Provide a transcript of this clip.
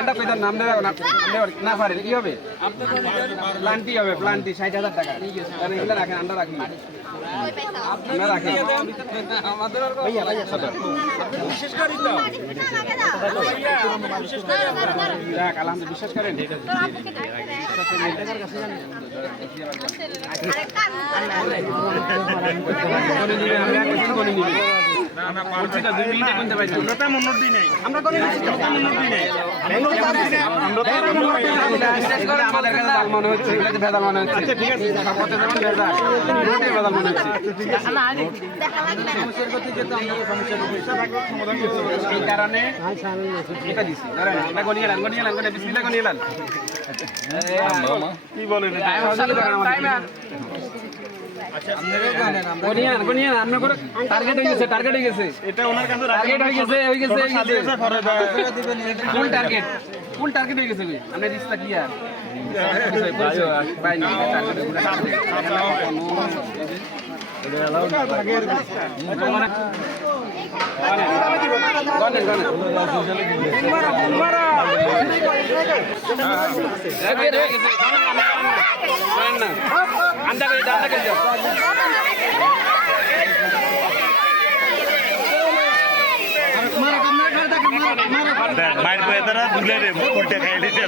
আন্ডা কইতাম নাম দেওয়া না পারে কি হবে প্লান্টি হবে প্লান্টি 60,000 টাকা কারণ এগুলো রাখেন আন্ডা রাখি আমরা রাখি আমাদের ভাইয়া বিশেষ করি তো যাক আলহামদুলিল্লাহ বিশ্বাস করেন এই কারণে এটা দিছি এটা গনিয়ে বিসমিল্লাহ গনিয়ে লান কি বলেন টার্গেট হয়ে গেছে এটা ওনার কাছে টার্গেট হয়ে গেছে ফুল টার্গেট হয়ে গেছে আমরা রিস্তা কি আর ভাই মায়ের বয়ে তারা দুলে রে উল্টে খাই দিতে